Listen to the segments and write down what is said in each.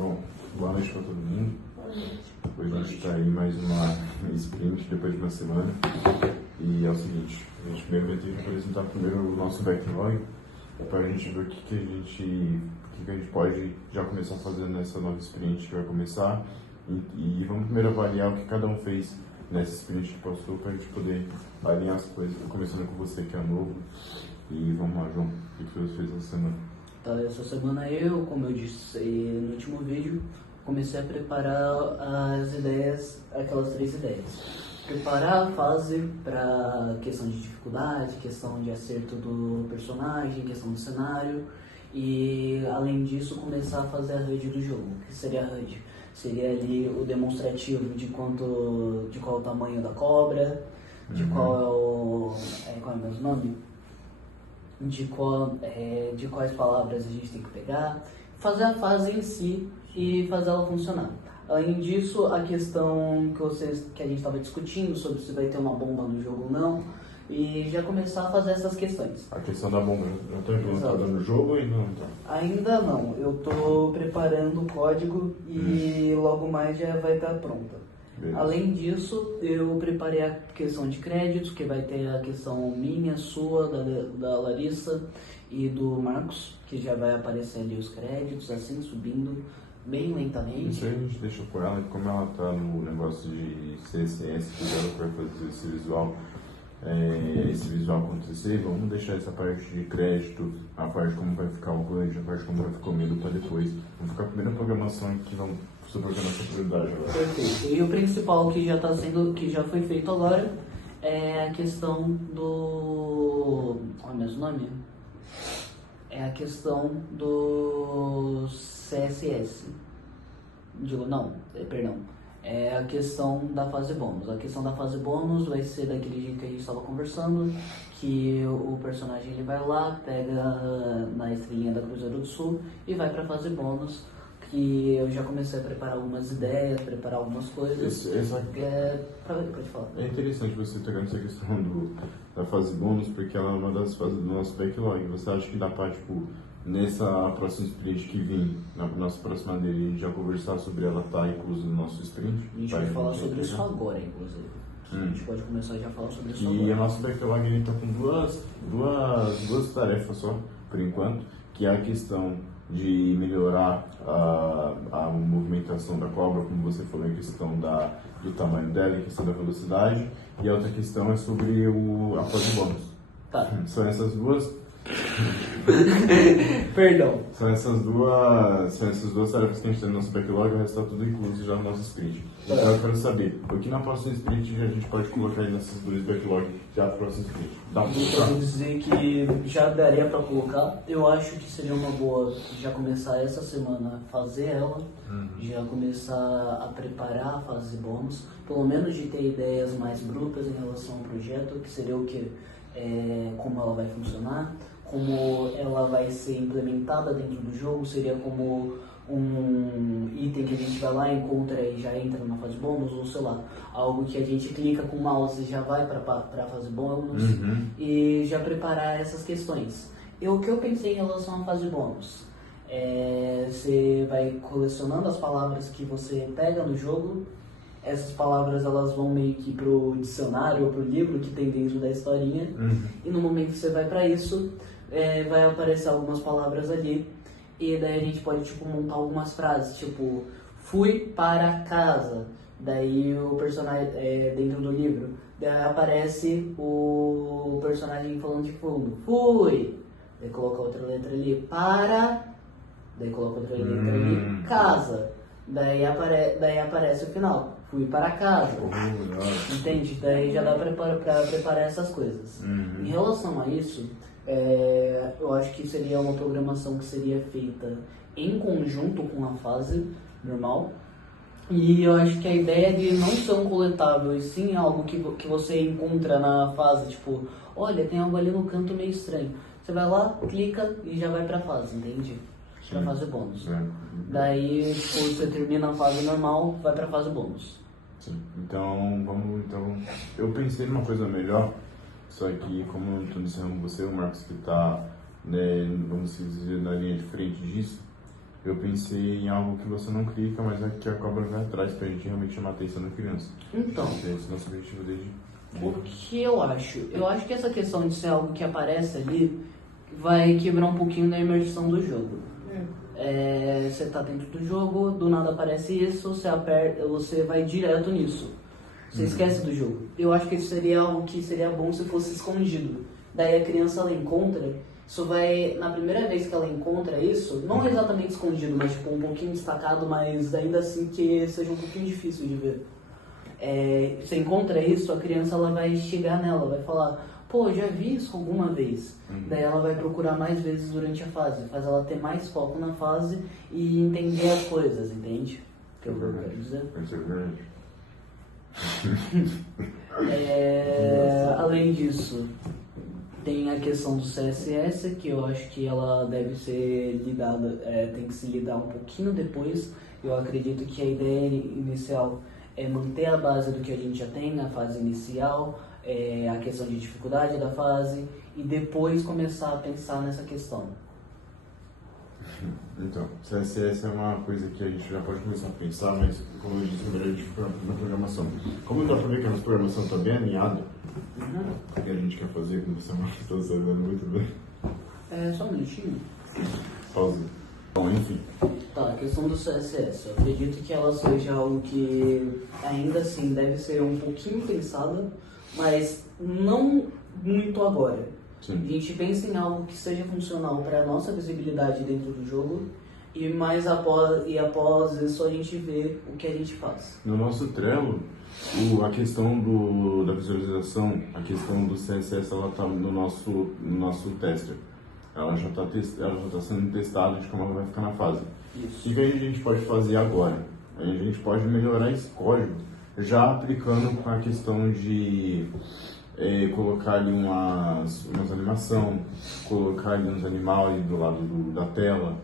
Bom, boa noite para todo mundo. Hoje a gente está aí mais uma sprint depois de uma semana. E é o seguinte, a gente primeiro vai ter que apresentar primeiro o nosso backlog para a gente ver o que a gente pode já começar a fazer nessa nova sprint que vai começar. E vamos primeiro avaliar o que cada um fez nessa sprint que passou para a gente poder alinhar as coisas. Começando com você que é novo. E vamos lá, João, o que você fez essa semana? Então, essa semana como eu disse no último vídeo, comecei a preparar as ideias, aquelas 3 ideias. Preparar a fase para questão de dificuldade, questão de acerto do personagem, questão do cenário. E, além disso, começar a fazer a HUD do jogo. O que seria a HUD? Seria ali o demonstrativo de qual é o tamanho da cobra, de qual é o mesmo nome? De quais palavras a gente tem que pegar, fazer a fase em si e fazer ela funcionar. Além disso, a questão que a gente estava discutindo sobre se vai ter uma bomba no jogo ou não, e já começar a fazer essas questões. A questão da bomba, já está implementada no jogo ou ainda não está? Ainda não, eu estou preparando o código e logo mais já vai estar pronta. Beleza. Além disso, eu preparei a questão de créditos, que vai ter a questão minha, sua, da Larissa e do Marcos, que já vai aparecer ali os créditos, assim, subindo bem lentamente. Isso aí a gente deixa com ela, como ela está no negócio de CSS, que ela vai fazer esse visual acontecer, vamos deixar essa parte de crédito, a parte como vai ficar o HUD, a parte como vai ficar o menu para depois. Vamos ficar a primeira programação que vamos sobre a nossa prioridade agora. Perfeito. E o principal que já foi feito agora é a questão do... Qual é o mesmo nome? É a questão do CSS. Perdão. É a questão da fase bônus. A questão da fase bônus vai ser daquele jeito que a gente estava conversando, que o personagem ele vai lá, pega na estrelinha da Cruzeiro do Sul e vai para a fase bônus, que eu já comecei a preparar algumas ideias, preparar algumas coisas. Pode falar. É interessante você tocar nessa questão da fase bônus, porque ela é uma das fases do nosso backlog. Você acha que dá para, nessa próxima sprint que vem, na nossa próxima dele, a gente já conversar sobre ela tá incluso no nosso sprint? A gente vai falar sobre isso agora, inclusive. A gente pode começar já a falar sobre isso agora. E o nosso backlog ele tá com duas tarefas só, por enquanto, que é a questão de melhorar a movimentação da cobra, como você falou, a questão do tamanho dela, a questão da velocidade, e a outra questão é sobre a fase bônus. Tá. São essas duas. Perdão. São essas duas tarefas que a gente tem no nosso backlog, o resto está tudo incluso já no nosso sprint. Então eu quero saber, o que na próxima sprint a gente pode colocar aí nesses 2 backlogs já na próxima sprint? Dá pra Eu vou dizer que já daria para colocar. Eu acho que seria uma boa já começar essa semana a fazer ela, já começar a preparar a fase bônus, pelo menos de ter ideias mais brutas em relação ao projeto, que seria o que? Como ela vai funcionar, como ela vai ser implementada dentro do jogo, seria como um item que a gente vai lá, encontra e já entra na fase bônus, ou sei lá, algo que a gente clica com o mouse e já vai para a fase bônus, e já preparar essas questões. O que eu pensei em relação à fase bônus? Você vai colecionando as palavras que você pega no jogo, essas palavras elas vão meio que pro dicionário ou pro livro que tem dentro da historinha, e no momento que você vai para isso, vai aparecer algumas palavras ali, e daí a gente pode montar algumas frases, tipo, fui para casa, daí o personagem dentro do livro, daí aparece o personagem falando de fundo, fui, daí coloca outra letra ali, para, daí coloca outra letra ali, casa, daí aparece o final, fui para casa, entende? Daí já dá para preparar essas coisas. Em relação a isso, eu acho que seria uma programação que seria feita em conjunto com a fase normal, e eu acho que a ideia de não ser um coletável e sim algo que você encontra na fase, tipo, olha, tem algo ali no canto meio estranho, você vai lá, clica e já vai pra fase, entende? Pra fase bônus. Daí, você termina a fase normal, vai pra fase bônus. Sim. Então, eu pensei numa coisa melhor, só que como eu estou ensinando você, o Marcos que está, vamos dizer, na linha de frente disso, eu pensei em algo que você não clica, mas é que a cobra vai atrás pra gente realmente chamar a atenção da criança. Então, Esse é o nosso objetivo desde... o que eu acho? Eu acho que essa questão de ser algo que aparece ali vai quebrar um pouquinho da imersão do jogo. Você tá dentro do jogo, do nada aparece isso, você aperta, você vai direto nisso. Você esquece do jogo. Eu acho que isso seria algo que seria bom se fosse escondido. Daí a criança ela encontra, isso vai, na primeira vez que ela encontra isso, não exatamente escondido, mas tipo um pouquinho destacado, mas ainda assim que seja um pouquinho difícil de ver. Você encontra isso, a criança ela vai chegar nela, vai falar, pô, já vi isso alguma vez. Daí ela vai procurar mais vezes durante a fase, faz ela ter mais foco na fase e entender as coisas, entende? O que eu quero dizer? Isso é verdade. Além disso, tem a questão do CSS, que eu acho que ela deve ser lidada, tem que se lidar um pouquinho depois. Eu acredito que a ideia inicial é manter a base do que a gente já tem, a fase inicial, a questão de dificuldade da fase, e depois começar a pensar nessa questão. Então, CSS é uma coisa que a gente já pode começar a pensar, mas como eu disse, é melhor a gente ficar na programação. Como dá pra ver que a nossa programação está bem alinhada, o que a gente quer fazer, como você está sabendo muito bem. Só um minutinho. Pausa. Bom, enfim. Tá, a questão do CSS, eu acredito que ela seja algo que ainda assim deve ser um pouquinho pensada, mas não muito agora. Sim. A gente pensa em algo que seja funcional para a nossa visibilidade dentro do jogo e após isso a gente vê o que a gente faz. No nosso Trello, a questão da visualização, a questão do CSS, ela está no nosso tester. Ela já está sendo testada de como ela vai ficar na fase. Isso. O que a gente pode fazer agora? A gente pode melhorar esse código já aplicando a questão de colocar ali umas animação, colocar ali uns animais do lado da tela,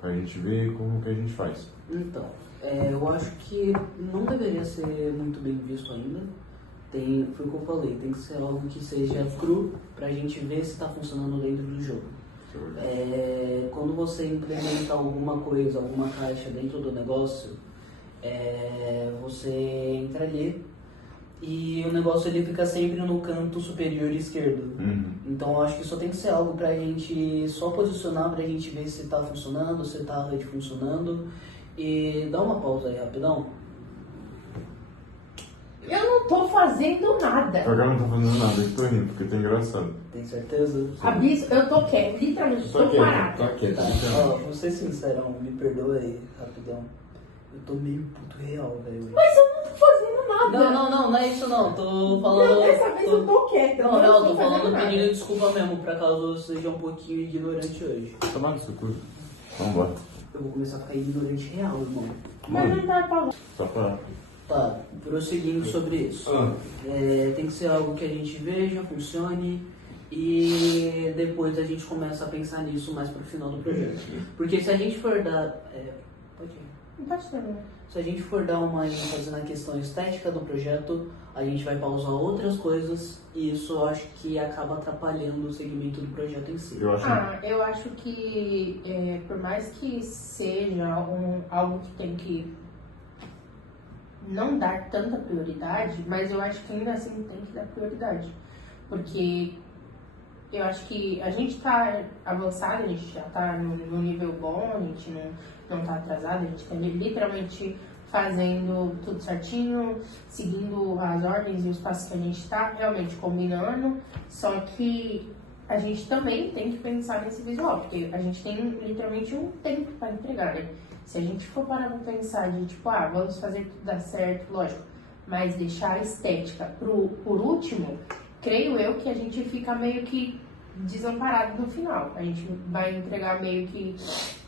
para a gente ver como que a gente faz. Então, eu acho que não deveria ser muito bem visto ainda. Foi o que eu falei, tem que ser algo que seja cru para a gente ver se está funcionando dentro do jogo. Quando você implementa alguma coisa, alguma caixa dentro do negócio, você entra ali e o negócio ele fica sempre no canto superior esquerdo. Então eu acho que só tem que ser algo pra gente só posicionar pra gente ver se tá funcionando, se tá a HUD funcionando. E dá uma pausa aí rapidão. Eu não tô fazendo nada. Agora não tá fazendo nada, eu tô rindo, porque tá engraçado. Tem certeza? Aviso, eu tô quieto, literalmente, estou parada. Tá quieto, Tá, então. vou ser sincerão, me perdoa aí, rapidão. Eu tô meio puto real, velho. Mas eu não tô fazendo nada. Não é isso não, tô falando... Não, dessa vez eu tô quieta. Não, eu tô tô falando fazendo nada. pedindo desculpa mesmo, pra caso eu seja um pouquinho ignorante hoje. Tomara isso tudo. Vambora. Eu vou começar a ficar ignorante real, irmão. Mas não tá falando. Só pra... Tá, prosseguindo sobre isso. Tem que ser algo que a gente veja, funcione e depois a gente começa a pensar nisso mais pro final do projeto. Porque se a gente for dar... pode ir. Não tá chegando. Se a gente for dar uma ênfase na questão estética do projeto, a gente vai pausar outras coisas e isso eu acho que acaba atrapalhando o segmento do projeto em si. Eu acho que por mais que seja algo que tem que não dar tanta prioridade, mas eu acho que ainda assim tem que dar prioridade. Porque eu acho que a gente tá avançado, a gente já tá no nível bom, a gente não tá atrasado, a gente tá literalmente fazendo tudo certinho, seguindo as ordens e os passos que a gente tá realmente combinando, só que a gente também tem que pensar nesse visual, porque a gente tem literalmente um tempo para entregar, né? Se a gente for parar pra pensar de tipo, vamos fazer tudo dar certo, lógico, mas deixar a estética por último, creio eu que a gente fica meio que desamparado no final. A gente vai entregar meio que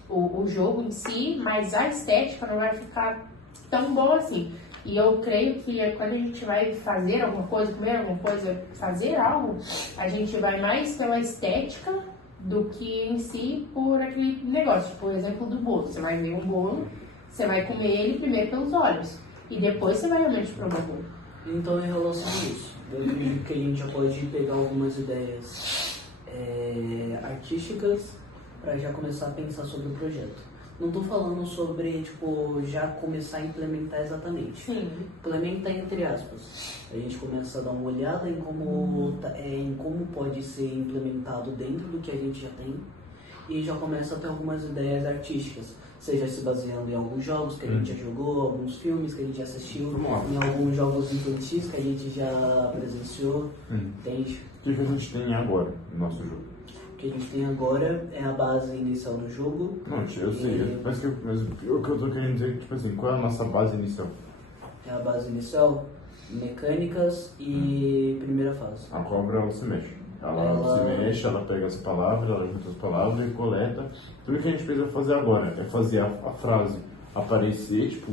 o jogo em si, mas a estética não vai ficar tão boa assim. E eu creio que quando a gente vai fazer alguma coisa, comer alguma coisa, fazer algo, a gente vai mais pela estética do que em si por aquele negócio. Por exemplo, do bolo. Você vai ver um bolo, você vai comer ele primeiro pelos olhos. E depois você vai realmente provar o bolo. Então, em relação a isso, eu acredito que a gente já pode pegar algumas ideias artísticas para já começar a pensar sobre o projeto. Não tô falando sobre, tipo, já começar a implementar exatamente. Sim. Implementa entre aspas. A gente começa a dar uma olhada em como, em como pode ser implementado dentro do que a gente já tem e já começa a ter algumas ideias artísticas, seja se baseando em alguns jogos que a gente já jogou, alguns filmes que a gente já assistiu, em alguns jogos infantis que a gente já presenciou, entende? O que a gente tem agora no nosso jogo? O que a gente tem agora é a base inicial do jogo. Não, eu sei, mas o que eu tô querendo dizer é que, tipo assim, qual é a nossa base inicial? É a base inicial, mecânicas e primeira fase. A cobra, ela se mexe. Ela se mexe, ela pega as palavras, ela junta as palavras e coleta. Tudo que a gente precisa fazer agora é fazer a frase aparecer, tipo...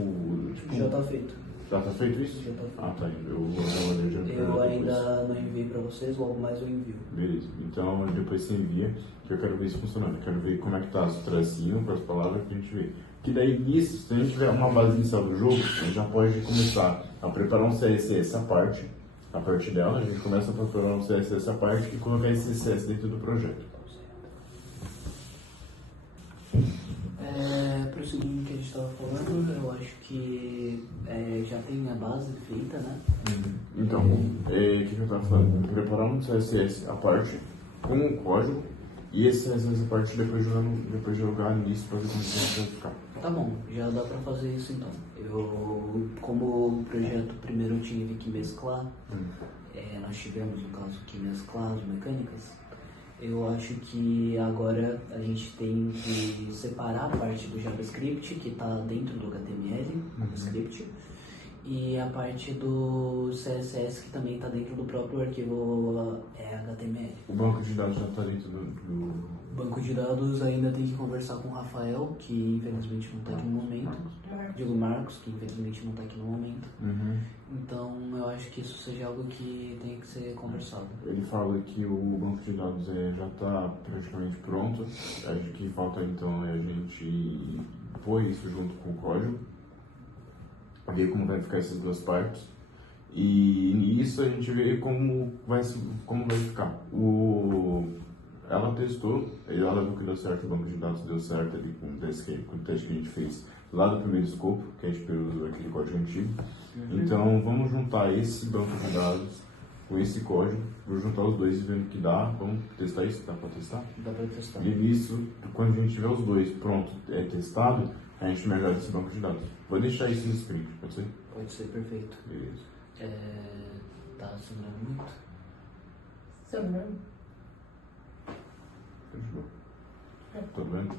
Já tá feito. Já tá feito isso? Já tá feito. Ah, tá. Eu vou dar uma olhadinha Eu depois. ainda não enviei pra vocês, logo mais eu envio. Beleza. Então, depois você envia, que eu quero ver isso funcionando. Eu quero ver como é que tá os tracinhos com as palavras que a gente vê. Que daí, nisso, se a gente tiver uma base inicial do jogo, a gente já pode começar a preparar um CSS à parte. A partir dela, a gente começa a preparar um CSS à parte e colocar esse CSS dentro do projeto. Prosseguindo o que a gente estava falando, eu acho que já tem a base feita, né? Então, o que eu estava falando? Preparar um CSS à parte, com um código, e esse CSS à parte depois jogar nisso para ver como que vai ficar. Tá bom, já dá pra fazer isso então. Como o projeto primeiro eu tive que mesclar, nós tivemos no caso que mesclar as mecânicas, eu acho que agora a gente tem que separar a parte do JavaScript que está dentro do HTML, script, e a parte do CSS que também está dentro do próprio arquivo HTML. O banco de dados já está dentro do... Banco de dados ainda tem que conversar com o Rafael, que infelizmente não está aqui no momento. Digo Marcos, que infelizmente não está aqui no momento. Então eu acho que isso seja algo que tem que ser conversado. Ele fala que o banco de dados já está praticamente pronto. Acho que falta então a gente pôr isso junto com o código, ver como vai ficar essas duas partes. E nisso a gente vê como vai ficar. Ela testou, ela viu que deu certo, o banco de dados deu certo ali com o teste que a gente fez lá do primeiro escopo, que a gente pegou aquele código antigo. Então vamos juntar esse banco de dados com esse código, vou juntar os dois e ver o que dá. Vamos testar isso? Dá para testar? Dá para testar. E nisso, quando a gente tiver os dois pronto, testado, a gente melhora esse banco de dados. Vou deixar isso no script, pode ser? Pode ser, perfeito. Beleza. Tá assinando muito? Sobrando. Tô vendo?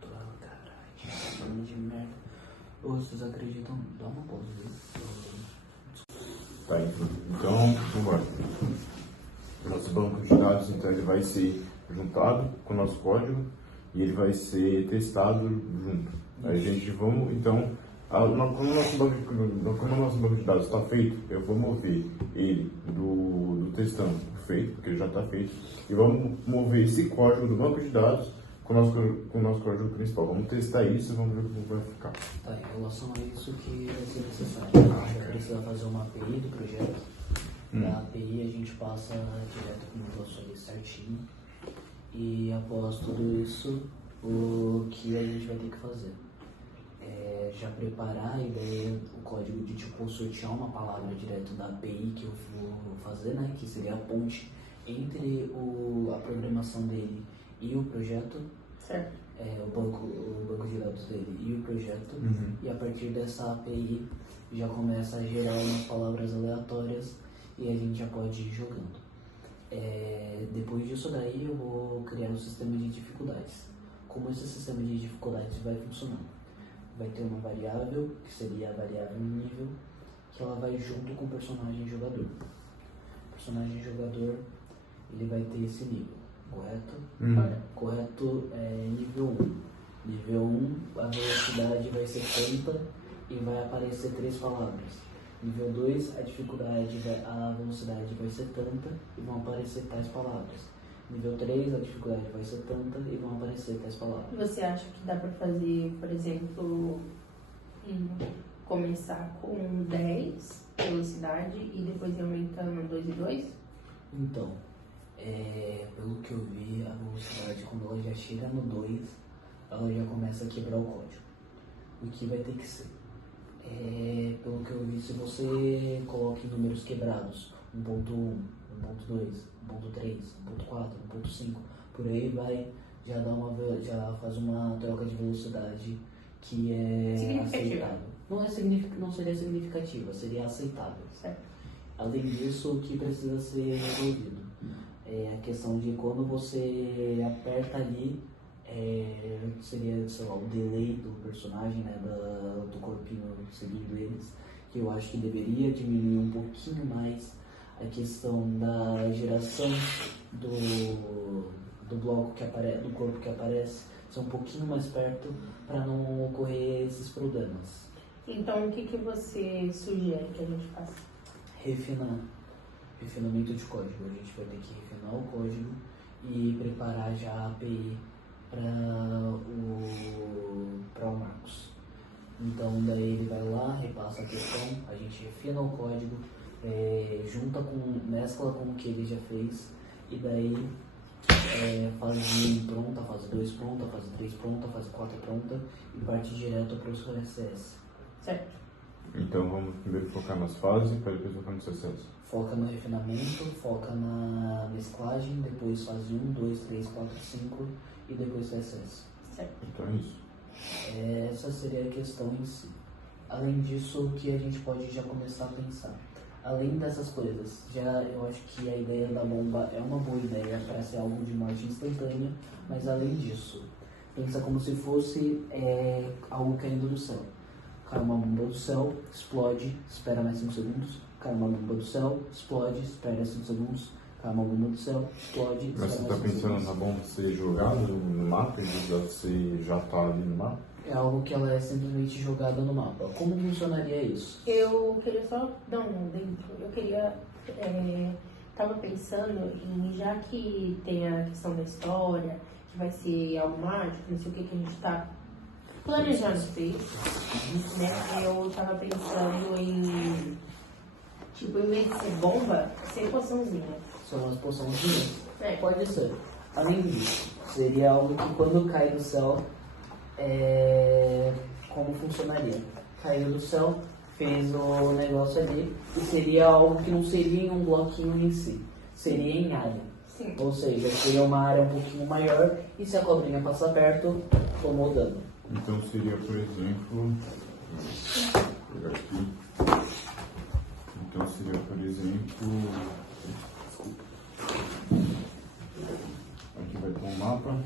Tô, caralho, falando de merda. Ô, vocês acreditam? Dá uma pausa aí. Tá, então, vamos embora. Nosso banco de dados, então, ele vai ser juntado com o nosso código e ele vai ser testado junto. Aí a gente vamos, então, como o nosso banco de dados está feito, eu vou mover ele do testando feito, porque ele já está feito, e vamos mover esse código do banco de dados com o nosso código principal. Vamos testar isso e vamos ver como vai ficar. Tá, em relação a isso que vai ser necessário. A gente vai precisar fazer uma API do projeto. Da API a gente passa direto com o nosso ali certinho. E após tudo isso, o que a gente vai ter que fazer? Já preparar a ideia, o código de tipo sortear uma palavra direto da API que eu vou fazer, né? Que seria a ponte entre a programação dele e o projeto. Certo. O banco de dados dele e o projeto. E a partir dessa API já começa a gerar umas palavras aleatórias e a gente já pode ir jogando. Depois disso daí eu vou criar um sistema de dificuldades. Como esse sistema de dificuldades vai funcionar? Vai ter uma variável, que seria a variável nível, que ela vai junto com o personagem jogador. O personagem jogador, ele vai ter esse nível, correto? Correto é nível 1. Nível 1, a velocidade vai ser tanta e vai aparecer 3 palavras. Nível 2, a velocidade vai ser tanta e vão aparecer tais palavras. Nível 3, a dificuldade vai ser tanta e vão aparecer tais palavras. Você acha que dá pra fazer, por exemplo, começar com 10 velocidade e depois ir aumentando 2 e 2? Então, pelo que eu vi, a velocidade quando ela já chega no 2, ela já começa a quebrar o código. O que vai ter que ser? Pelo que eu vi, se você coloca em números quebrados, 1.1, 1.2, 1.3, 1.4, 1.5, por aí vai, já faz uma troca de velocidade que é aceitável. Não seria significativa, seria aceitável. Certo. Além disso, o que precisa ser resolvido é a questão de quando você aperta ali, seria, sei lá, o delay do personagem, né, do corpinho seguindo eles, que eu acho que deveria diminuir um pouquinho mais a questão da geração do bloco que aparece, do corpo que aparece, ser um pouquinho mais perto para não ocorrer esses problemas. Então, o que você sugere que a gente faça? Refinamento de código. A gente vai ter que refinar o código e preparar já a API para o Marcos. Então daí ele vai lá, repassa a questão, a gente refina o código, mescla com o que ele já fez e daí fase 1 pronta, fase 2 pronta, fase 3 pronta, fase 4 pronta e parte direto para o CSS. Certo. Então vamos primeiro focar nas fases para depois focar no CSS. Foca no refinamento, foca na mesclagem, depois fase 1, 2, 3, 4, 5 e depois CSS. Certo. Então é isso. Essa seria a questão em si. Além disso, o que a gente pode já começar a pensar? Além dessas coisas, eu acho que a ideia da bomba é uma boa ideia para ser algo de morte instantânea, mas além disso, pensa como se fosse algo caindo do céu. Cai uma bomba do céu, explode, espera mais 5 segundos, cai uma bomba do céu, explode, espera 5 segundos, cai uma bomba do céu, explode, Mas espera você mais está 5 pensando segundos. na bomba ser jogada no mapa, em vez de você já tá ali no mapa? É algo que ela é simplesmente jogada no mapa. Como funcionaria isso? Eu queria só dar um dentro. Eu queria. Tava pensando em, já que tem a questão da história, que vai ser algo mágico, não sei o que a gente tá planejando ter, né? Eu tava pensando em, tipo, em vez de ser bomba, ser poçãozinha. São umas poçãozinhas? É. Pode ser. Além disso, seria algo que quando cai do céu, como funcionaria? Caiu do céu, fez o negócio ali, e seria algo que não seria em um bloquinho em si, seria em área. Sim. Ou seja, seria uma área um pouquinho maior, e se a cobrinha passar perto, tomou dano. Então seria, por exemplo, vou pegar aqui. Então seria, por exemplo, aqui vai ter um mapa,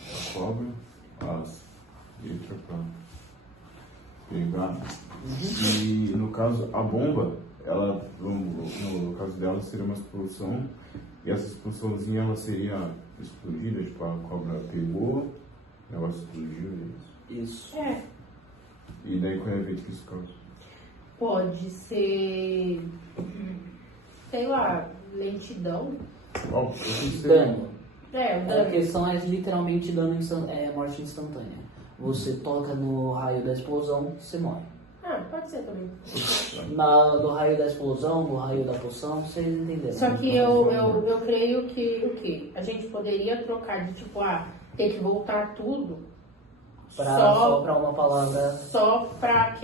a cobra, as letras para pegar. E no caso, a bomba, ela, no caso dela, seria uma explosão, e essa explosãozinha ela seria explodida, tipo, a cobra pegou, o negócio explodiu, é isso. Isso. É. E daí qual é o efeito que isso causa? Pode ser, sei lá, lentidão. Ó, eu pensei. Dano. O A dano. questão é literalmente morte instantânea. Você toca no raio da explosão, você morre. Ah, pode ser também. Do raio da explosão, do raio da poção, vocês entenderam. Só que eu creio que o quê? A gente poderia trocar de tipo, ter que voltar tudo Só pra uma palavra. só pra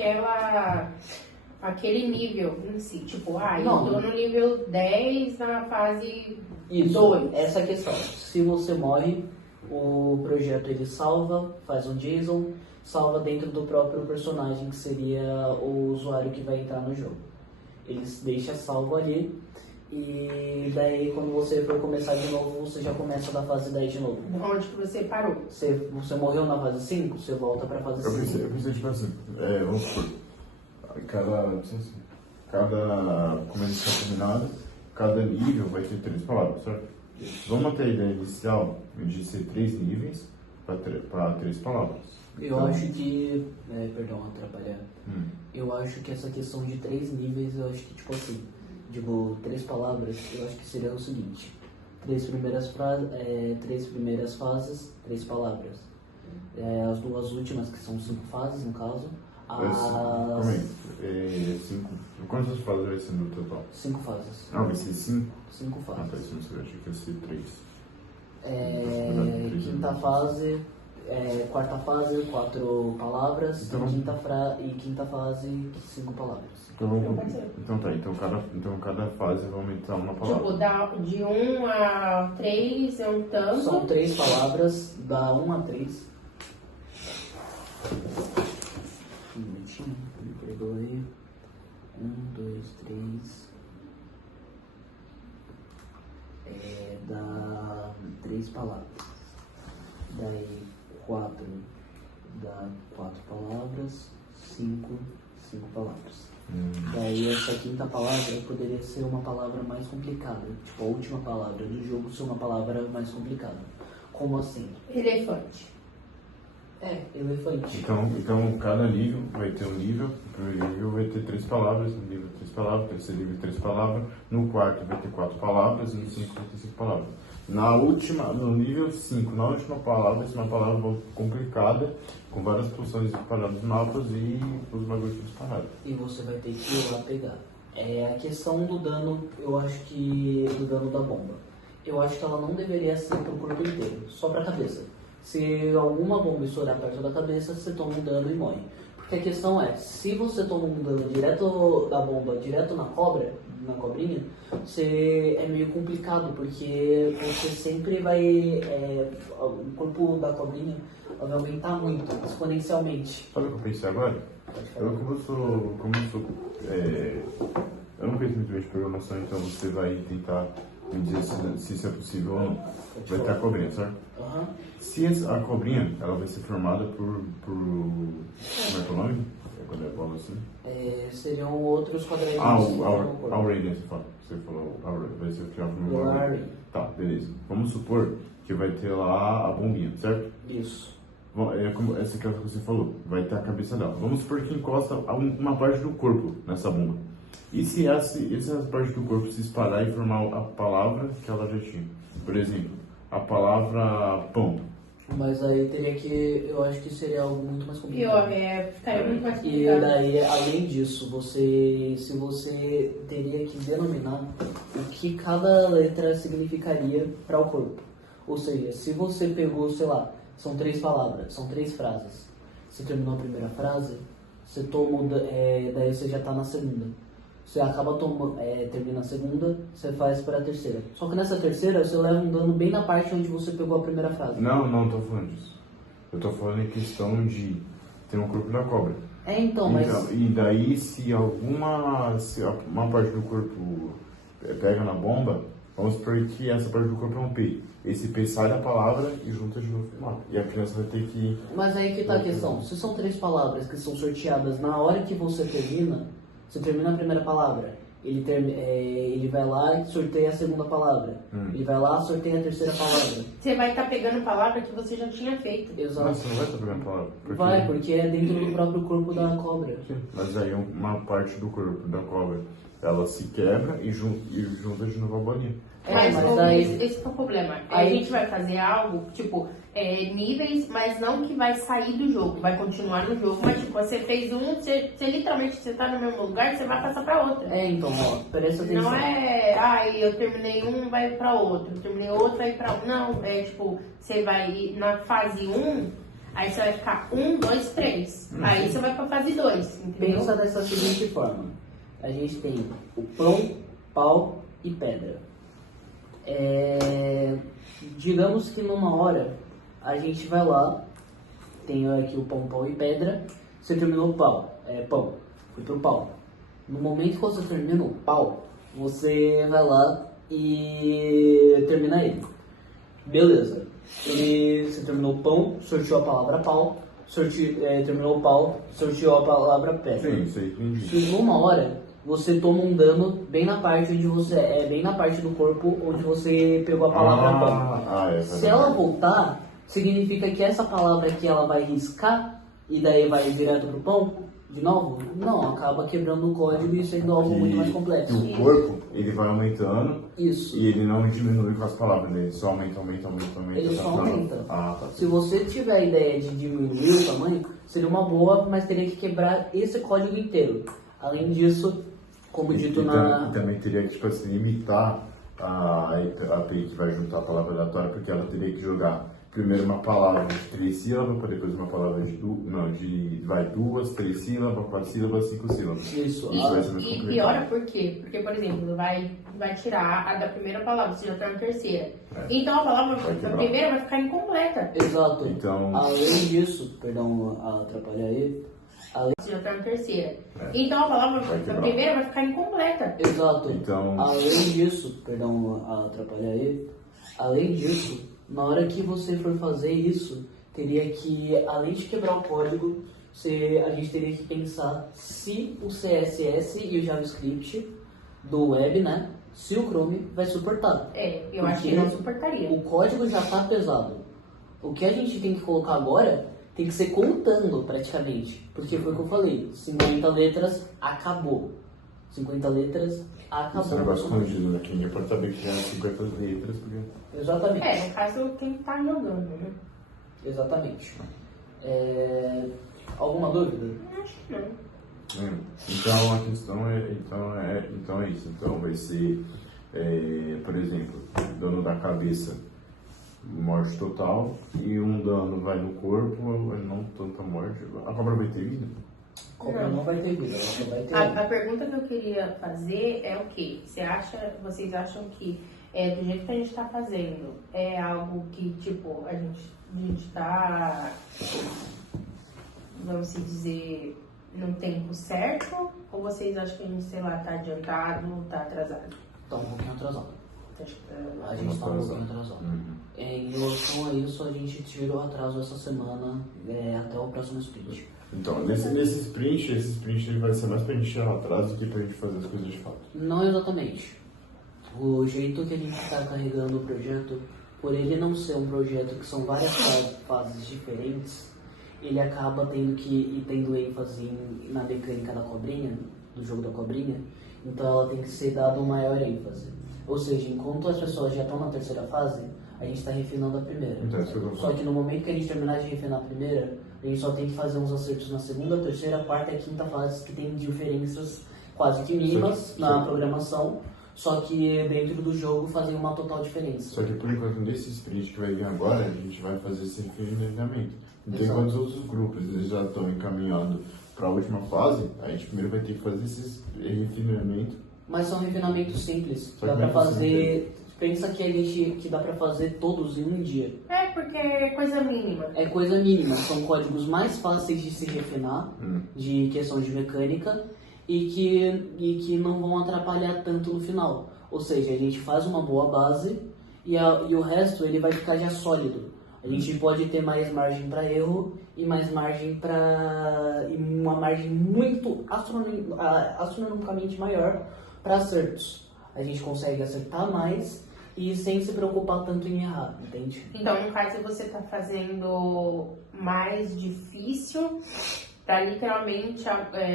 aquele nível em si. Tipo, eu Não. tô no nível 10 na fase Isso, 2. essa questão. Se você morre, o projeto ele salva, faz um JSON, salva dentro do próprio personagem, que seria o usuário que vai entrar no jogo. Ele deixa salvo ali, e daí quando você for começar de novo, você já começa da fase 10 de novo. Onde que você parou? Você morreu na fase 5, você volta pra fase Eu 5. pensei tipo assim, vamos supor, como ele está combinado, cada nível vai ter 3 palavras, certo? Vamos manter a ideia inicial de ser 3 níveis para 3 palavras. Eu acho que. Perdão, atrapalhar. Hum. Eu acho que essa questão de 3 níveis, eu acho que, tipo assim, digo, 3 palavras, eu acho que seria o seguinte: 3 primeiras fases, 3 palavras. As 2 últimas, que são 5 fases, no caso. Calma aí. 5. Quantas fases vai ser no total? 5 fases. Ah, vai ser 5? 5 Ah, tá, fases. isso não sei, eu achei que ia ser 3. Quinta fase, quarta fase, 4 palavras, Então, e quinta fase, 5 palavras. Então cada fase vai aumentar uma palavra. Tipo, de 1 a 3 é um tanto. São 3 palavras, da 1 a 3. Um minutinho, me perdoe. 1, 2, 3. Dá 3 palavras. Daí 4 dá 4 palavras, 5 palavras. Daí essa quinta palavra poderia ser uma palavra mais complicada. Tipo, a última palavra do jogo ser uma palavra mais complicada. Como assim? Elefante. Elefante. Então cada nível vai ter um nível. O primeiro nível vai ter 3 palavras, no nível 3 palavras, no terceiro nível 3 palavras, no quarto vai ter 4 palavras e no 5 vai ter 5 palavras. No nível 5, na última palavra, vai ser uma palavra complicada, com várias posições separadas nos mapas e os bagulhos separados. E você vai ter que ir lá pegar. A questão do dano, eu acho que do dano da bomba. Eu acho que ela não deveria ser pro corpo inteiro, só pra cabeça. Se alguma bomba estourar perto da cabeça, você toma um dano e morre. Porque a questão é, se você toma um dano direto da bomba, direto na cobrinha, é meio complicado, porque você sempre vai... o corpo da cobrinha vai aumentar muito, exponencialmente. Sabe o que eu pensei agora? Eu não conheço muito bem de programação, então você vai tentar me dizer se isso é possível ou não. Vai ter a cobrinha, certo? Uhum. Se a cobrinha, ela vai ser formada por como é que é o nome? Quando é bola assim? Seriam outros quadradinhos. Aurelian, você falou, vai ser criado por Aurelian. Tá, beleza. Vamos supor que vai ter lá a bombinha, certo? Isso. Como essa que você falou, vai ter a cabeça dela. Vamos supor que encosta uma parte do corpo nessa bomba. E se essa parte do corpo se espalhar e formar a palavra que ela já tinha? Por exemplo, a palavra pão. Mas aí teria que, eu acho que seria algo muito mais complicado. Ficaria muito mais E complicado. daí, além disso, se você teria que denominar o que cada letra significaria para o corpo. Ou seja, se você pegou, sei lá, são 3 palavras, são 3 frases. Você terminou a primeira frase, você toma, daí você já está na segunda. Você acaba termina a segunda, você faz para a terceira. Só que nessa terceira, você leva um dano bem na parte onde você pegou a primeira frase. Não tô falando disso. Eu tô falando em questão de ter um corpo da cobra. Mas... E daí, se uma parte do corpo pega na bomba, vamos supor que essa parte do corpo é um P. Esse P sai da palavra e junta de novo no final. E a criança vai ter que... Mas aí que tá a questão. Se são 3 palavras que são sorteadas na hora que você termina a primeira palavra, ele vai lá e sorteia a segunda palavra. Ele vai lá e sorteia a terceira palavra. Você vai estar pegando palavra que você já tinha feito. Exato. Mas você não vai estar pegando palavra. Porque é dentro do próprio corpo da cobra. Mas aí uma parte do corpo da cobra, ela se quebra e junta de novo a bolinha. Mas daí... esse é o problema. Aí... A gente vai fazer algo, tipo, níveis, mas não que vai sair do jogo, vai continuar no jogo. Mas, tipo, você fez você literalmente, você tá no mesmo lugar, você vai passar pra outra. Então, presta atenção. Não eu terminei vai pra outro, eu terminei outro, vai pra outro. Não, tipo, você vai ir na fase 1, aí você vai ficar 1, 2, 3. Aí você vai pra fase 2, entendeu? Pensa dessa seguinte forma. A gente tem o pão, pau e pedra. Digamos que numa hora a gente vai lá, tem aqui o pão, pau e pedra. Você terminou o pão, foi pro pau. No momento que você termina o pau, você vai lá e termina ele. Beleza. Você terminou o pão, sorteou a palavra pau, terminou o pau, sorteou a palavra pedra. Sim, isso aí entendi. Se numa hora você toma um dano bem na parte bem na parte do corpo onde você pegou a palavra pão. Se ela voltar, significa que essa palavra aqui ela vai riscar e daí vai direto pro pão de novo? Não, acaba quebrando o código e sendo algo muito mais complexo. E o corpo, ele vai aumentando. Isso. E ele não diminui com as palavras, ele só aumenta. Ele só aumenta. Tá. Se você tiver a ideia de diminuir o tamanho, seria uma boa, mas teria que quebrar esse código inteiro. Além disso, como dito e também teria que, tipo assim, limitar a API que vai juntar a palavra aleatória, porque ela teria que jogar primeiro uma palavra de 3 sílabas, para depois uma palavra vai 2, 3 sílabas, 4 sílabas, 5 sílabas. Isso. Isso vai ser mais E complicado. piora por quê? Porque, por exemplo, vai tirar a da primeira palavra, você já tá na terceira. Então a palavra da primeira vai ficar incompleta. Exato. Então, Além disso, perdão atrapalhar aí. Você já tá na terceira. Então a palavra da primeira vai ficar incompleta. Exato. Então, Além disso, perdão atrapalhar aí. Além disso, na hora que você for fazer isso, teria que, além de quebrar o código, a gente teria que pensar se o CSS e o JavaScript do web, né? Se o Chrome vai suportar. Eu acho que não suportaria. O código já está pesado. O que a gente tem que colocar agora tem que ser contando praticamente. Porque foi o que eu falei, 50 letras, acabou. 50 letras, acabou. esse negócio escondido, né? Que ninguém pode saber que já é 50 letras, porque... Exatamente. No caso, quem tá jogando, né? Exatamente. Alguma dúvida? Acho que não. Então a questão então é isso. Então vai ser, por exemplo, dano da cabeça, morte total, e um dano vai no corpo, não tanta morte. A cobra vai ter vida? Cobra não vai ter vida, ela só vai ter. A pergunta que eu queria fazer é o quê? Vocês acham que do jeito que a gente tá fazendo, é algo que, tipo, a gente tá, vamos dizer, no tempo certo? Ou vocês acham que a gente, sei lá, tá adiantado, tá atrasado? Tá um pouquinho atrasado. Acho que A gente tá um pouquinho atrasado. Em relação a isso, a gente tirou o atraso essa semana até o próximo sprint. Então, nesse sprint, esse sprint ele vai ser mais pra gente tirar o atraso do que pra gente fazer as coisas de fato. Não exatamente. O jeito que a gente está carregando o projeto, por ele não ser um projeto que são várias fases diferentes, ele acaba tendo ênfase na mecânica da cobrinha, do jogo da cobrinha, então ela tem que ser dado maior ênfase. Ou seja, enquanto as pessoas já estão na terceira fase, a gente está refinando a primeira. Então, isso que eu Só que no momento que a gente terminar de refinar a primeira, a gente só tem que fazer uns acertos na segunda, terceira, quarta e quinta fase, que tem diferenças quase que mínimas na programação, só que dentro do jogo fazem uma total diferença. Só que por enquanto, nesse sprint que vai vir agora, a gente vai fazer esse refinamento. Então, enquanto os outros grupos eles já estão encaminhando para a última fase, a gente primeiro vai ter que fazer esse refinamento. Mas são refinamentos simples. Só Dá que pra não fazer. Pensa que dá pra fazer todos em um dia. porque é coisa mínima. É coisa mínima. São códigos mais fáceis de se refinar, de questão de mecânica, e que não vão atrapalhar tanto no final. Ou seja, a gente faz uma boa base e o resto ele vai ficar já sólido. A gente pode ter mais margem para erro e mais margem para uma margem muito astronomicamente maior para acertos. A gente consegue acertar mais e sem se preocupar tanto em errar, entende? Então, no caso, você tá fazendo mais difícil para literalmente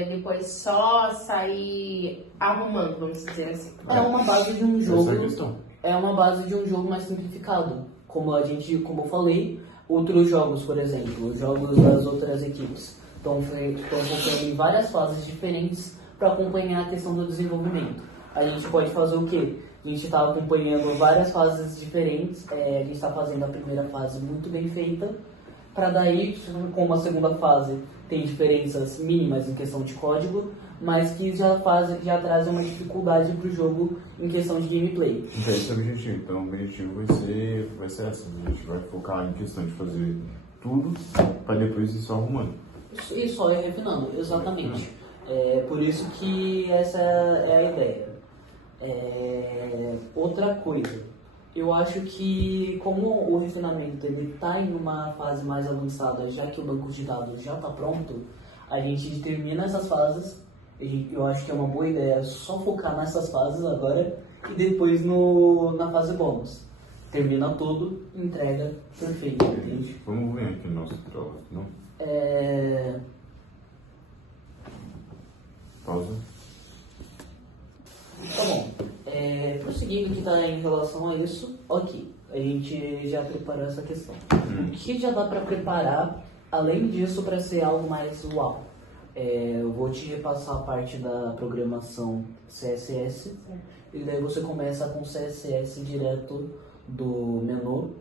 depois só sair arrumando, vamos dizer assim. É uma base de um jogo. Essa é a questão. É uma base de um jogo mais simplificado. Como eu falei, outros jogos, por exemplo, os jogos das outras equipes estão focando em várias fases diferentes para acompanhar a questão do desenvolvimento. A gente pode fazer o quê? A gente está acompanhando várias fases diferentes, a gente está fazendo a primeira fase muito bem feita, para daí, como a segunda fase tem diferenças mínimas em questão de código, mas que já trazem uma dificuldade para o jogo em questão de gameplay. Então, esse é o objetivo. Então, o objetivo vai ser assim. A gente vai focar em questão de fazer tudo, para depois ir só arrumando. E só ir refinando, exatamente. Por isso que essa é a ideia. Outra coisa, eu acho que como o refinamento está em uma fase mais avançada, já que o banco de dados já está pronto, a gente termina essas fases. Eu acho que é uma boa ideia só focar nessas fases agora e depois na fase bônus. Termina tudo, entrega, perfeito, entende? Vamos ver aqui no nosso prova, não? Pausa. Tá bom. Prosseguindo que está em relação a isso, ok. A gente já preparou essa questão. O que já dá para preparar, além disso, para ser algo mais uau? eu vou te repassar a parte da programação CSS e daí você começa com CSS direto do menu.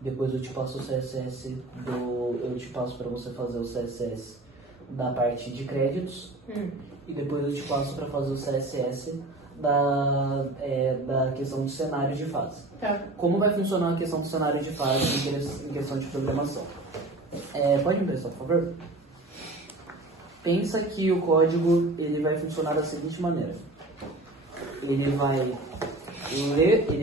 Depois eu te passo o CSS eu te passo para você fazer o CSS da parte de créditos e depois eu te passo para fazer o CSS da questão do cenário de fase. Tá. Como vai funcionar a questão do cenário de fase em questão de programação? Pode me prestar, por favor? Pensa que o código ele vai funcionar da seguinte maneira. Ele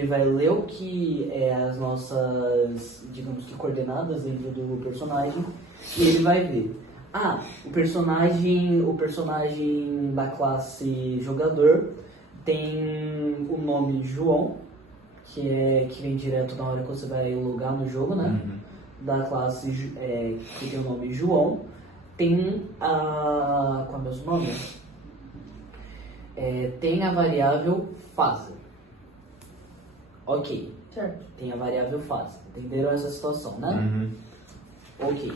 vai ler o que é as nossas, digamos que coordenadas dentro do personagem e ele vai ver. O personagem da classe jogador tem o nome João, que vem direto na hora que você vai logar no jogo, né? Da classe que tem o nome João. Tem qual é o mesmo nome? Tem a variável fase. Ok. Certo. Tem a variável fase. Entenderam essa situação, né? Ok.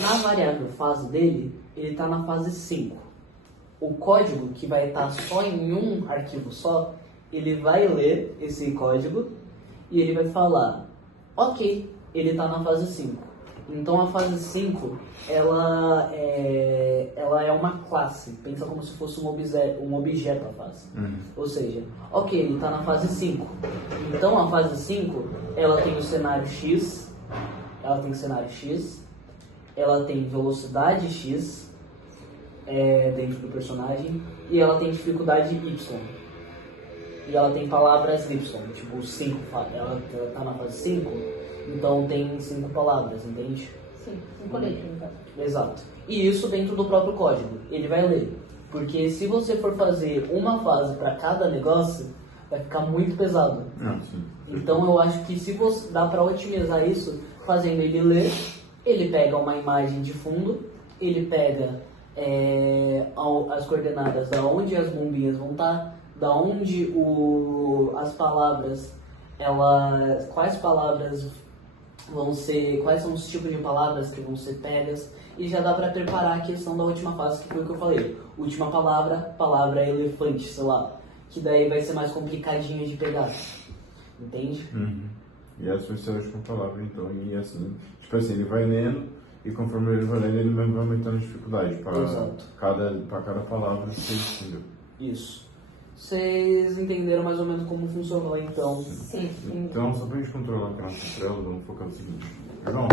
Na variável fase dele, ele está na fase 5. O código, que vai estar só em um arquivo só, ele vai ler esse código e ele vai falar, ok, ele está na fase 5. Então a fase 5, ela é uma classe, pensa como se fosse um objeto a fase. Ou seja, ok, ele está na fase 5. Então a fase 5, ela tem o cenário X, ela tem velocidade X dentro do personagem e ela tem dificuldade Y. E ela tem palavras Y, tipo 5, ela está na fase 5. Então tem 5 palavras, entende? Sim, um colete, no caso. Exato. E isso dentro do próprio código. Ele vai ler. Porque se você for fazer uma fase para cada negócio, vai ficar muito pesado. Sim. Então eu acho que se você dá para otimizar isso, fazendo ele ler, ele pega uma imagem de fundo, ele pega as coordenadas da onde as bombinhas vão estar, da onde as palavras, quais palavras vão ser, quais são os tipos de palavras que vão ser pegas, e já dá para preparar a questão da última fase, que foi o que eu falei. Última palavra elefante, sei lá, que daí vai ser mais complicadinho de pegar, entende? E essa vai ser a última palavra, então, e assim, tipo assim, ele vai lendo, e conforme ele vai lendo, ele vai aumentando a dificuldade para cada palavra ser distinta. Isso. Vocês entenderam mais ou menos como funcionou, então? Sim. Então, só para a gente controlar aqui a nossa estrela, vamos focar no seguinte. João,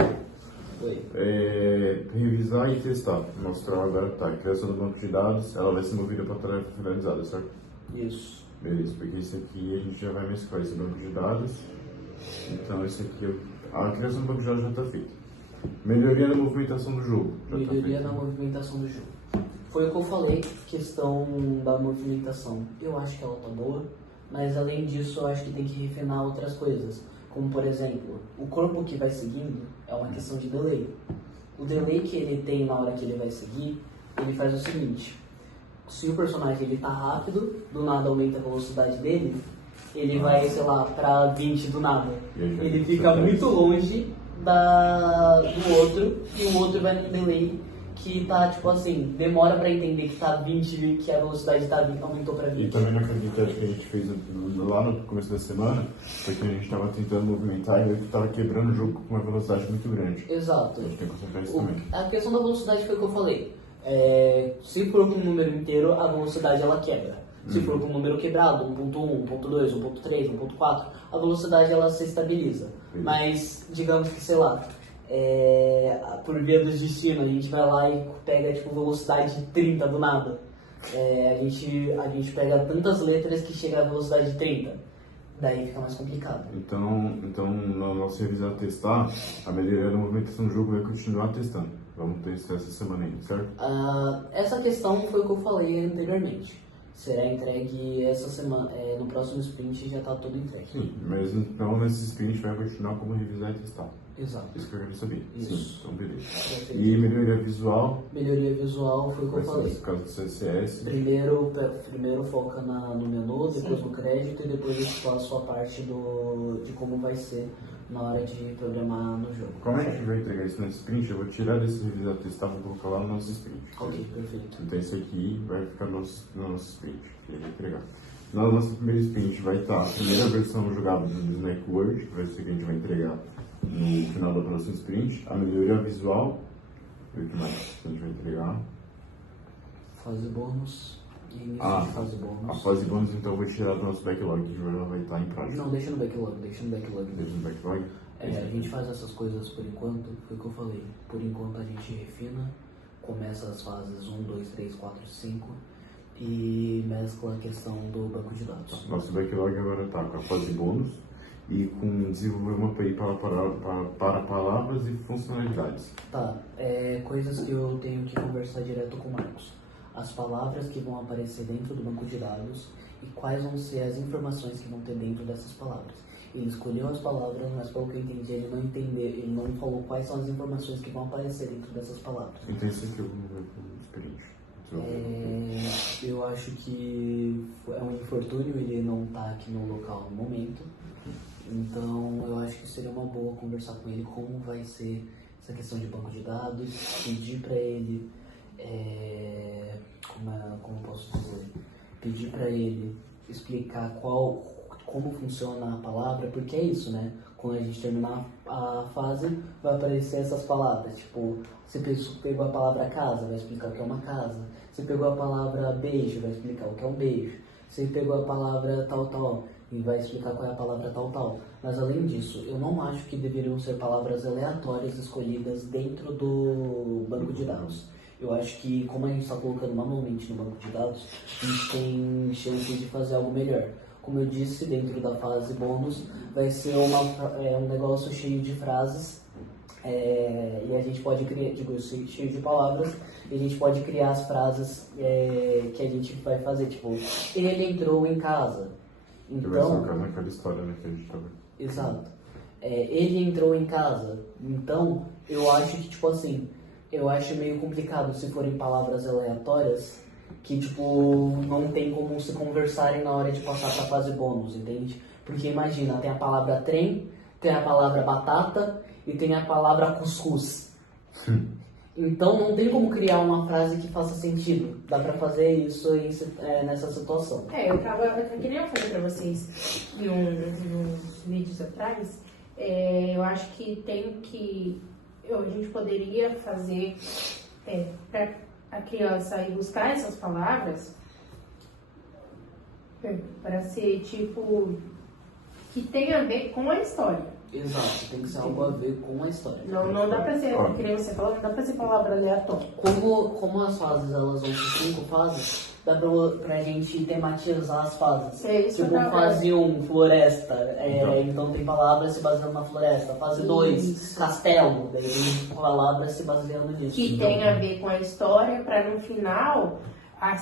revisar e testar. Nossa estrela agora está. Criação do banco de dados, ela vai ser movida para a tarefa finalizada, certo? Isso. Beleza, porque esse aqui a gente já vai mesclar esse banco de dados. Então, esse aqui, a criação do banco de dados já está feita. Melhoria na movimentação do jogo. Melhoria na movimentação do jogo. Foi o que eu falei, questão da movimentação. Eu acho que ela tá boa, mas além disso eu acho que tem que refinar outras coisas. Como por exemplo, o corpo que vai seguindo é uma questão de delay. O delay que ele tem na hora que ele vai seguir, ele faz o seguinte. Se o personagem ele tá rápido, do nada aumenta a velocidade dele, ele vai, sei lá, pra 20 do nada. Ele fica muito longe do outro, e o outro vai no delay que tá, tipo assim, demora pra entender que tá 20, que a velocidade aumentou pra 20. E também naquele teste que a gente fez lá no começo da semana, porque a gente tava tentando movimentar e ele tava quebrando o jogo com uma velocidade muito grande. Exato. A gente tem que consertar isso também. A questão da velocidade foi o que eu falei. Se for com um número inteiro, a velocidade ela quebra. Se for com um número quebrado, 1.1, 1.2, 1.3, 1.4, a velocidade ela se estabiliza. Mas, digamos que, sei lá, por via do destino, a gente vai lá e pega tipo velocidade de 30 do nada. A gente pega tantas letras que chega a velocidade de 30. Daí fica mais complicado. Então na nossa revisão testar, a melhoria da movimentação do jogo vai continuar testando. Vamos testar essa semana ainda, certo? Essa questão foi o que eu falei anteriormente. Será entregue essa semana, no próximo sprint já está tudo entregue. Sim, mas então nesse sprint vai continuar como revisar e testar. Exato. Isso que eu quero saber. Isso. Sim, então beleza. Perfeito. E melhoria visual, Melhoria visual foi o que eu vai ser falei. no caso do CSS. Primeiro foca no menu, depois no crédito e depois eu te passo a parte de como vai ser na hora de programar no jogo. Como a gente vai entregar isso no sprint, eu vou tirar desse revisar testar e vou colocar lá no nosso sprint. Ok, perfeito. Então esse aqui vai ficar no nosso sprint, que ele vai entregar. No nosso primeiro sprint vai estar a primeira versão jogada do Snack World, que vai ser que a gente vai entregar no final do próximo sprint. A melhoria visual, e o que mais que a gente vai entregar? Fase bônus e início Ah, de fase A bônus. fase bônus então eu vou tirar do nosso backlog, que já vai estar em prática. Não, deixa no backlog. Deixa no backlog. A gente faz essas coisas por enquanto, foi o que eu falei. Por enquanto a gente refina, começa as fases 1, 2, 3, 4, 5 e mescla a questão do banco de dados. Nosso backlog agora está com a fase bônus e com desenvolver uma API para palavras e funcionalidades. Tá, coisas que eu tenho que conversar direto com o Marcos. As palavras que vão aparecer dentro do banco de dados e quais vão ser as informações que vão ter dentro dessas palavras. Ele escolheu as palavras, mas pelo que eu entendi, ele não falou quais são as informações que vão aparecer dentro dessas palavras. Então isso aqui eu vou ver com o sprint. Eu acho que é um infortúnio ele não estar aqui no local no momento. Então eu acho que seria uma boa conversar com ele como vai ser essa questão de banco de dados, pedir para ele, como eu posso dizer, pedir para ele explicar como funciona a palavra, porque é isso, né? Quando a gente terminar a fase, vai aparecer essas palavras. Tipo, você pegou a palavra casa, vai explicar o que é uma casa. Você pegou a palavra beijo, vai explicar o que é um beijo. Você pegou a palavra tal, e vai explicar qual é a palavra tal. Mas além disso, eu não acho que deveriam ser palavras aleatórias escolhidas dentro do banco de dados. Eu acho que, como a gente está colocando manualmente no banco de dados, a gente tem chance de fazer algo melhor. Como eu disse, dentro da fase bônus, vai ser um negócio cheio de frases e a gente pode criar, cheio de palavras, e a gente pode criar as frases que a gente vai fazer, tipo, ele entrou em casa. Que vai ser o Então, caso naquela história, né, que a gente tá vendo. exato. Ele entrou em casa. Então, eu acho que, tipo assim, eu acho meio complicado se forem palavras aleatórias que, tipo, não tem como se conversarem na hora de passar pra fase bônus, entende? Porque imagina, tem a palavra trem, tem a palavra batata e tem a palavra cuscuz. Então não tem como criar uma frase que faça sentido. Dá pra fazer isso nessa situação. Que nem eu falei pra vocês em uns vídeos atrás, eu acho que a gente poderia fazer pra a criança ir buscar essas palavras para ser tipo que tenha a ver com a história. Exato, tem que ser algo a ver com a história. Não dá pra ser, que nem você falou, não dá pra ser palavra aleatória. Como as fases elas vão ser 5 fases, dá pra gente tematizar as fases. Isso Tipo, dá fase 1, floresta, então tem palavras se baseando na floresta. Fase 2, castelo, daí tem palavras se baseando nisso. Que tem a ver com a história, pra no final a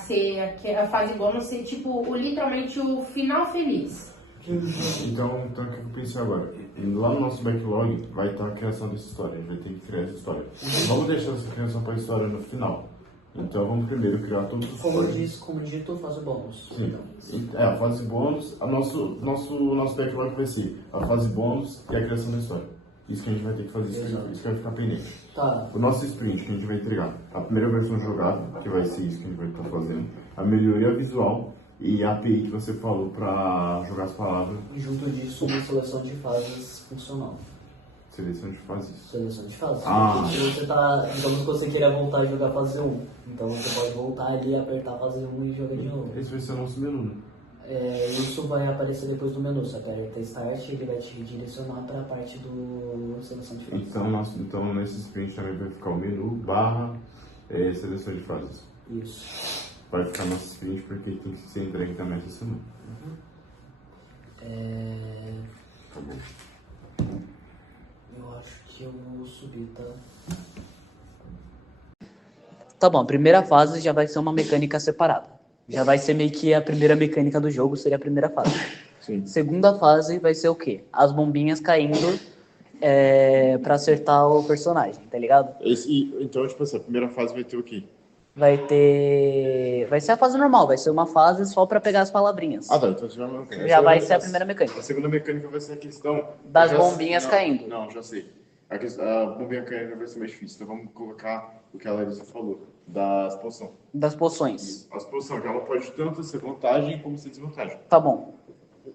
fase bônus ser tipo literalmente o final feliz. Então o que eu pensei agora? Lá no nosso backlog vai estar a criação dessa história, a gente vai ter que criar essa história. Vamos deixar essa criação para a história no final. Então vamos primeiro criar todos os códigos. Como dito, fase bônus. Sim. A fase bônus, nosso backlog vai ser a fase bônus e a criação da história. Isso que a gente vai ter que fazer, isso que vai ficar pendente. Tá. O nosso sprint que a gente vai entregar, a primeira versão jogada, que vai ser isso que a gente vai estar fazendo, a melhoria visual e a API que você falou para jogar as palavras. E junto disso, uma seleção de fases funcional. Seleção de fases. Seleção de fases. Ah. Se você digamos que você queira voltar a jogar fase 1, então você pode voltar ali, apertar fase 1 e jogar de novo. Esse vai ser o nosso menu, né? Isso vai aparecer depois do menu, você aperta Start, ele vai te redirecionar para a parte do seleção de fases. Então nesse sprint também vai ficar o menu / seleção de fases. Isso. Vai ficar nosso sprint porque tem que ser entregue também essa semana. Tá bom. Eu acho que eu vou subir, tá? Tá bom, a primeira fase já vai ser uma mecânica separada. Já vai ser meio que a primeira mecânica do jogo, seria a primeira fase. Sim. Segunda fase vai ser o quê? As bombinhas caindo pra acertar o personagem, tá ligado? Então, tipo assim, a primeira fase vai ter o quê? Vai ser a fase normal, vai ser uma fase só pra pegar as palavrinhas. Ah, tá. Então já vai ter. Já vai ser a primeira mecânica. A segunda mecânica vai ser a questão... Das eu já bombinhas sei- caindo. Não, já sei. A bombinha caindo vai ser mais difícil. Então vamos colocar o que a Larissa falou, das poções. Das poções. Isso. As poções, ela pode tanto ser vantagem como ser desvantagem. Tá bom.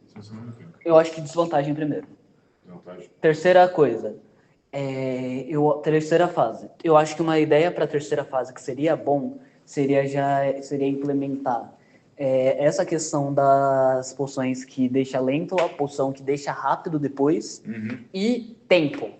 Essa é a segunda mecânica. Eu acho que desvantagem primeiro. Desvantagem. Terceira coisa. Terceira fase. Eu acho que uma ideia para a terceira fase que seria bom seria implementar essa questão das poções que deixa lento, a poção que deixa rápido depois e tempo.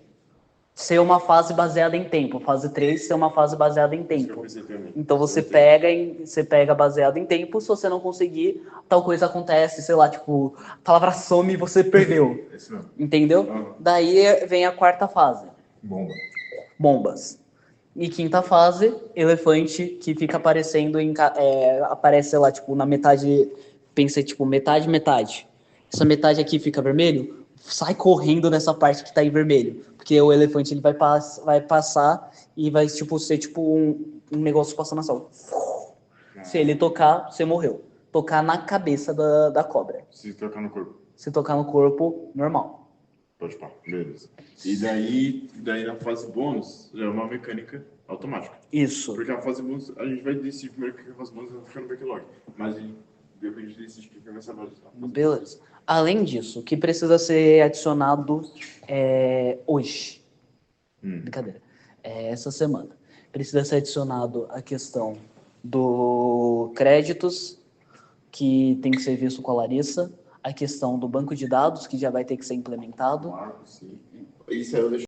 Ser uma fase baseada em tempo. Fase 3 ser uma fase baseada em Isso que eu tempo. pensei também. Então você pega baseado em tempo, se você não conseguir, tal coisa acontece, sei lá, tipo, a palavra some e você perdeu. Esse mesmo. Entendeu? Ah. Daí vem a quarta fase. Bomba. Bombas. E quinta fase, elefante que fica aparecendo aparece, sei lá, tipo, na metade, pensa, tipo, metade. Essa metade aqui fica vermelho, sai correndo nessa parte que tá em vermelho. Porque o elefante ele vai passar e vai, tipo, ser tipo um negócio passando na sala. Se ele tocar, você morreu. Tocar na cabeça da cobra. Se tocar no corpo. Se tocar no corpo, normal. Pode pá, beleza. E daí na fase bônus, já é uma mecânica automática. Isso. Porque a fase bônus, a gente vai decidir primeiro que a fase bônus vai ficar no backlog. Mas depois a gente decide que vai ser a fase. Beleza. Além disso, o que precisa ser adicionado hoje? Brincadeira. Essa semana. Precisa ser adicionado a questão do créditos, que tem que ser visto com a Larissa. A questão do banco de dados, que já vai ter que ser implementado. Marco, sim. Isso aí eu deixo